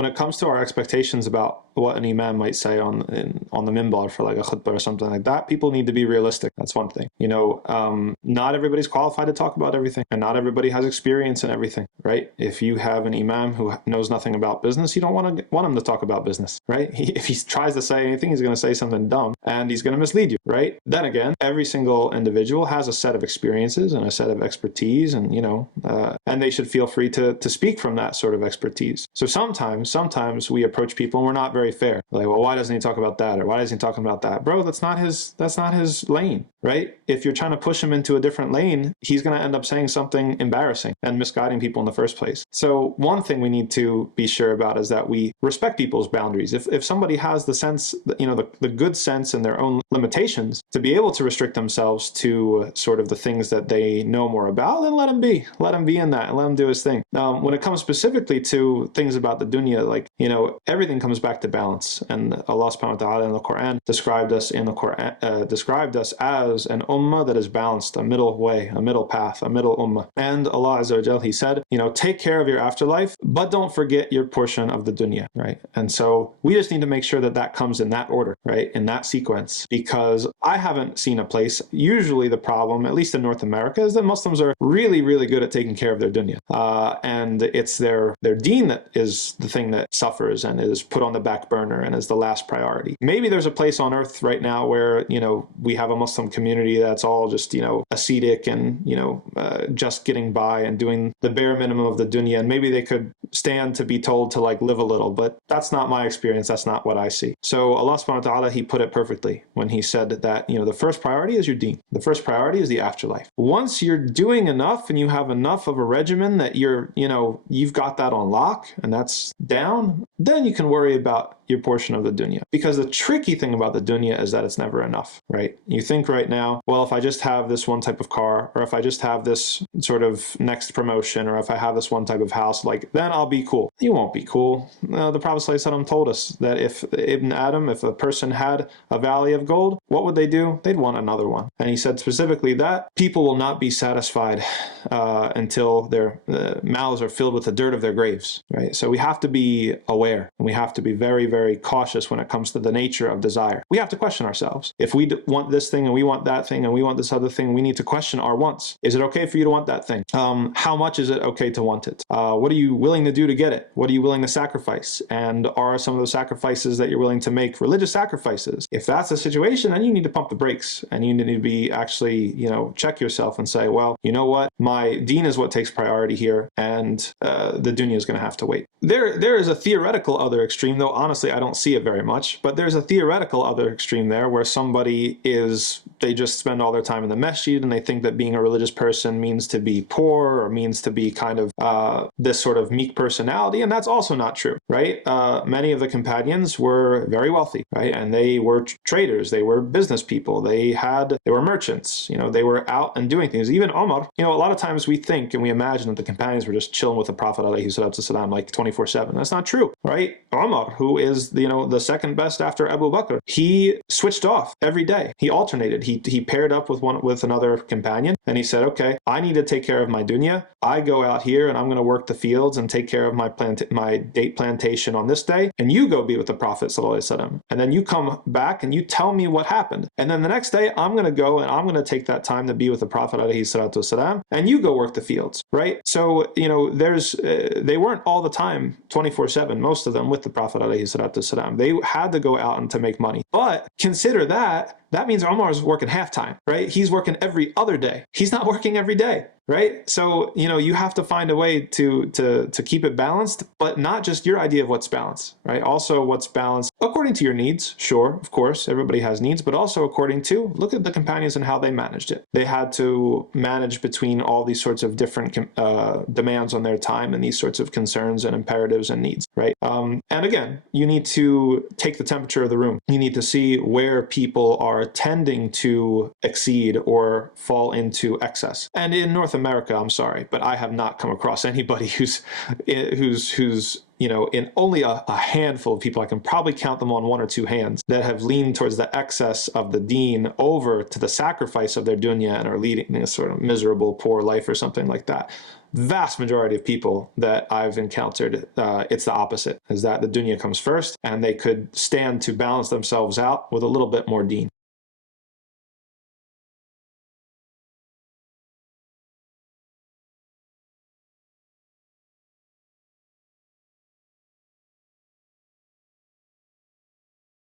when it comes to our expectations about what an imam might say on the minbar for like a khutbah or something like that, people need to be realistic. That's one thing. Not everybody's qualified to talk about everything, and not everybody has experience in everything, right? If you have an imam who knows nothing about business, you don't want him to talk about business, right? If he tries to say anything, he's going to say something dumb and he's going to mislead you, right? Then again, every single individual has a set of experiences and a set of expertise, and and they should feel free to speak from that sort of expertise. So sometimes we approach people and we're not very fair. Like, well, why doesn't he talk about that? Or why isn't he talking about that? Bro, that's not his lane, right? If you're trying to push him into a different lane, he's going to end up saying something embarrassing and misguiding people in the first place. So one thing we need to be sure about is that we respect people's boundaries. If somebody has the sense, the good sense and their own limitations to be able to restrict themselves to sort of the things that they know more about, then let him be in that and let him do his thing. When it comes specifically to things about the dunya, like, everything comes back to balance. And Allah subhanahu wa ta'ala in the Quran described us as an ummah that is balanced, a middle way, a middle path, a middle ummah. And Allah Azza wa Jal, He said, take care of your afterlife, but don't forget your portion of the dunya, right? And so we just need to make sure that that comes in that order, right? In that sequence, because I haven't seen a place, usually the problem, at least in North America, is that Muslims are really, really good at taking care of their dunya. And it's their deen that is the thing that suffers and is put on the back burner and is the last priority. Maybe there's a place on earth right now where, we have a Muslim community that's all just, ascetic and, just getting by and doing the bare minimum of the dunya. And maybe they could stand to be told to like live a little, but that's not my experience. That's not what I see. So Allah subhanahu wa ta'ala, He put it perfectly when He said that, the first priority is your deen. The first priority is the afterlife. Once you're doing enough and you have enough of a regimen that you've got that on lock and that's down, then you can worry about your portion of the dunya. Because the tricky thing about the dunya is that it's never enough, right? You think right now, well, if I just have this one type of car, or if I just have this sort of next promotion, or if I have this one type of house, like, then I'll be cool. You won't be cool. The Prophet ﷺ told us that if Ibn Adam, if a person had a valley of gold, what would they do? They'd want another one. And he said specifically that people will not be satisfied until their mouths are filled with the dirt of their graves, right? So we have to be aware, and we have to be very, very cautious when it comes to the nature of desire. We have to question ourselves. If we want this thing and we want that thing and we want this other thing, we need to question our wants. Is it okay for you to want that thing? How much is it okay to want it? What are you willing to do to get it? What are you willing to sacrifice? And are some of the sacrifices that you're willing to make religious sacrifices? If that's the situation, then you need to pump the brakes and you need to be actually, check yourself and say, well, you know what? My deen is what takes priority here, and the dunya is going to have to wait. There is a theoretical other extreme, though honestly I don't see it very much, but there's a theoretical other extreme there where they just spend all their time in the masjid and they think that being a religious person means to be poor or means to be kind of this sort of meek personality, and that's also not true, right? Many of the companions were very wealthy, right? And they were traders, they were business people, they were merchants, they were out and doing things. Even Omar, a lot of times we think and we imagine that the companions were just chilling with the Prophet ﷺ like 24/7. That's not true, right? Omar, who is the second best after Abu Bakr, he switched off every day. He alternated. He paired up with another companion, and he said, okay, I need to take care of my dunya. I go out here and I'm going to work the fields and take care of my date plantation on this day, and you go be with the Prophet ﷺ. And then you come back and you tell me what happened. And then the next day I'm going to go and I'm going to take that time to be with the Prophet ﷺ, and you go work the fields, right? So, they weren't all the time 24/7, most of them with the Prophet ﷺ. They had to go out and to make money. But consider that means Omar is working half-time, right? He's working every other day. He's not working every day, right? So, you have to find a way to keep it balanced, but not just your idea of what's balanced, right? Also what's balanced according to your needs. Sure, of course, everybody has needs, but also according to, look at the companions and how they managed it. They had to manage between all these sorts of different demands on their time and these sorts of concerns and imperatives and needs, right? And again, you need to take the temperature of the room. You need to see where people are tending to exceed or fall into excess. And in North America, I'm sorry, but I have not come across anybody who's in only a handful of people, I can probably count them on one or two hands, that have leaned towards the excess of the deen over to the sacrifice of their dunya and are leading a sort of miserable, poor life or something like that. vast majority of people that I've encountered, it's the opposite, is that the dunya comes first, and they could stand to balance themselves out with a little bit more deen.